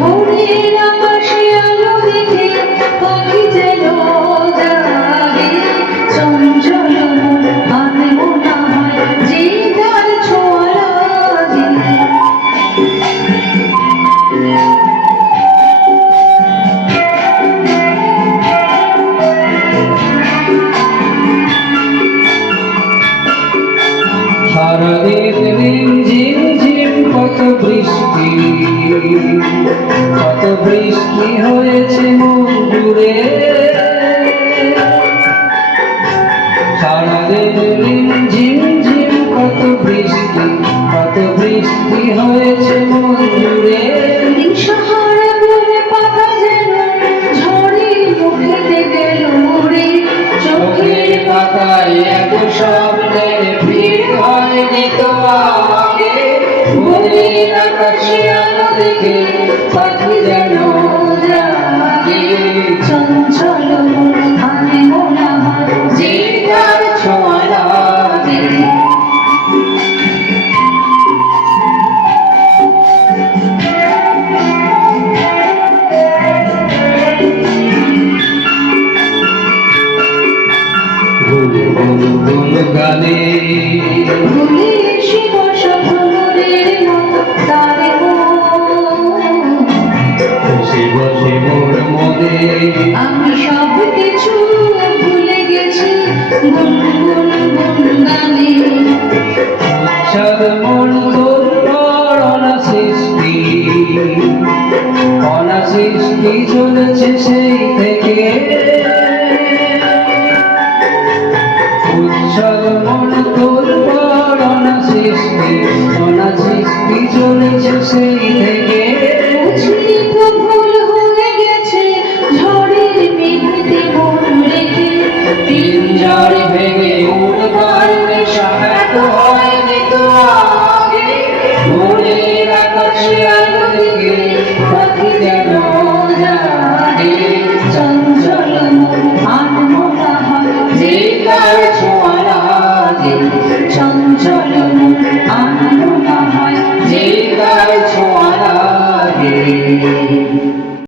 ভোরের আকাশে আলো দেখে পাখি যেন জাগে, চঞ্চল মন আনেও না হয় যে যার ছোঁয়া লাগে। সারাদিন রিমঝিম ঝিম কত বৃষ্টি হয়েছে মন জুড়ে। সারাদিন রিমঝিম ঝিম কত বৃষ্টি হয়েছে মন জুড়ে। দিশাহারা বলে পাতা যেন ঝড়ের মুখেতে গেল উড়ে, চোখের পাতায় এত স্বপ্নের ভিড় হয়নি তো আগে। ভোরের আকাশে আলো দেখে পাখি যেন জাগে, চঞ্চল মন আনেও না হয় যে যার ছোঁয়া লাগে। গুনগুন গানে ভুলে এসে বসা ভ্রমরের মতো তারে বসে বসে মোর মনে আমি সব কিছু ভুলে গেছি গুনগুন গানে। উচ্ছ্বাদ মন তোর পর অনাসৃষ্টি চলেছে সেই থেকে। উচ্ছ্বাদ মন তোর পর অনাসৃষ্টি চলেছে সেই থেকে। বুঝলি তো ভুল হয়ে গেছে ঝড়ের মেঘেতে মন রেখে, পিঞ্জর ভেঙে